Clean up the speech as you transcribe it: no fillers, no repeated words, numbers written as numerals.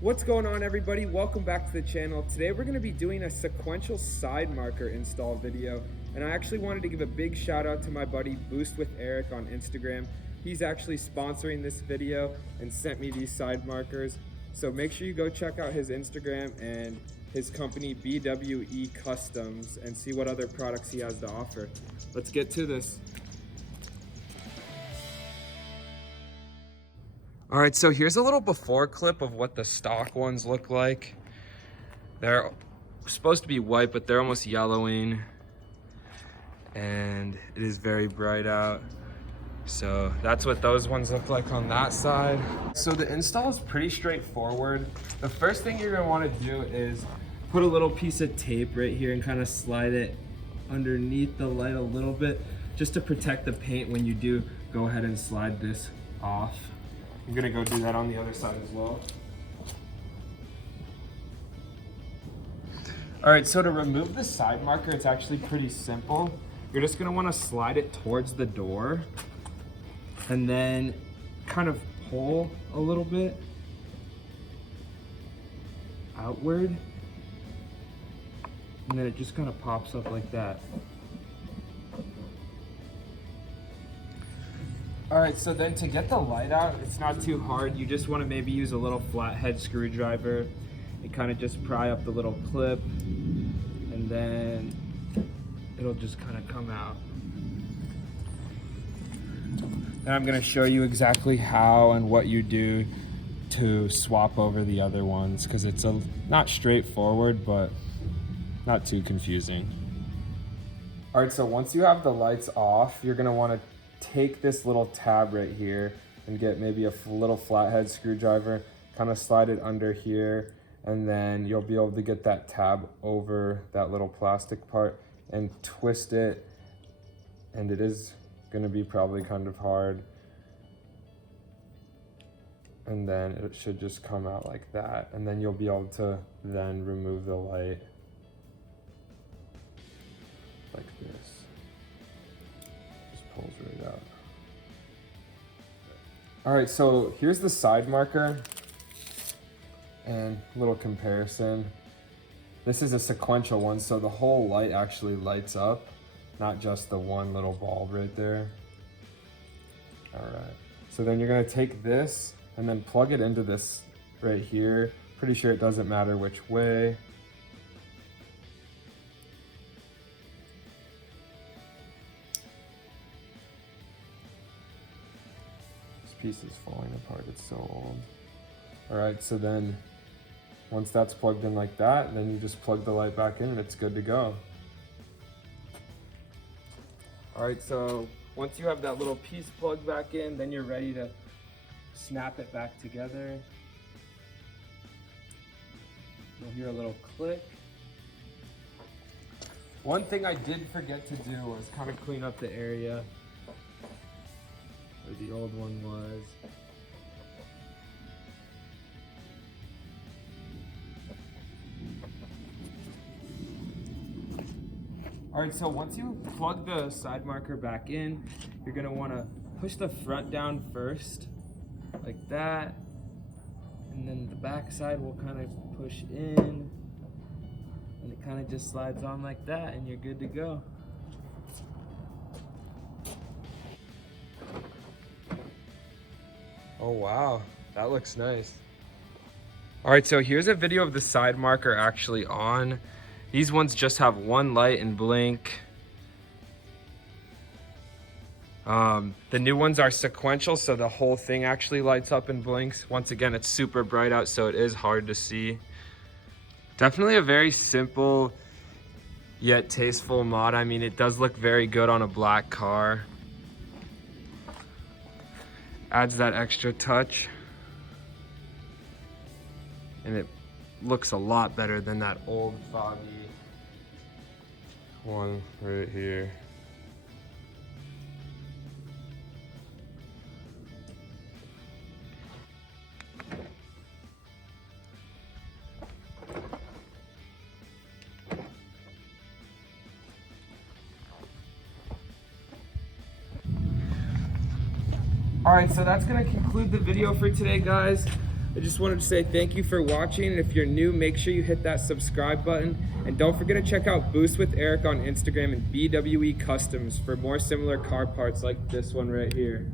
What's going on, everybody? Welcome back to the channel. Today we're going to be doing a sequential side marker install video, and I actually wanted to give a big shout out to my buddy Boost with Erick on Instagram. He's actually sponsoring this video and sent me these side markers, so make sure you go check out his Instagram and his company BWE Customs and see what other products he has to offer. Let's get to this. All right, so here's a little before clip of what the stock ones look like. They're supposed to be white, but they're almost yellowing, and it is very bright out. So that's what those ones look like on that side. So the install is pretty straightforward. The first thing you're gonna wanna do is put a little piece of tape right here and kind of slide it underneath the light a little bit, just to protect the paint when you do go ahead and slide this off. I'm gonna go do that on the other side as well. All right, so to remove the side marker, it's actually pretty simple. You're just gonna wanna slide it towards the door and then kind of pull a little bit outward. And then it just kind of pops up like that. All right, so then to get the light out, it's not too hard. You just want to maybe use a little flathead screwdriver and kind of just pry up the little clip, and then it'll just kind of come out. Then I'm going to show you exactly how and what you do to swap over the other ones, because it's not straightforward, but not too confusing. All right, so once you have the lights off, you're going to want to take this little tab right here and get maybe a little flathead screwdriver, kind of slide it under here, and then you'll be able to get that tab over that little plastic part and twist it. And it is going to be probably kind of hard. And then it should just come out like that. And then you'll be able to then remove the light like this. Pulls right out. All right, so here's the side marker and a little comparison. This is a sequential one, so the whole light actually lights up, not just the one little bulb right there. All right, so then you're gonna take this and then plug it into this right here. Pretty sure it doesn't matter which way. Piece is falling apart, it's so old. All right, so then once that's plugged in like that, then you just plug the light back in and it's good to go. All right, so once you have that little piece plugged back in, then you're ready to snap it back together. You'll hear a little click. One thing I did forget to do was kind of clean up the area where the old one was. All right, so once you plug the side marker back in, you're gonna wanna push the front down first, like that. And then the back side will kind of push in, and it kind of just slides on like that, and you're good to go. Oh wow, that looks nice. All right, so here's a video of the side marker actually on. These ones just have one light and blink. The new ones are sequential, so the whole thing actually lights up and blinks. Once again, it's super bright out, so it is hard to see. Definitely a very simple yet tasteful mod. I mean, it does look very good on a black car. Adds that extra touch, and it looks a lot better than that old foggy one right here. All right, so that's gonna conclude the video for today, guys. I just wanted to say thank you for watching. And if you're new, make sure you hit that subscribe button. And don't forget to check out Boost with Erick on Instagram and BWE Customs for more similar car parts like this one right here.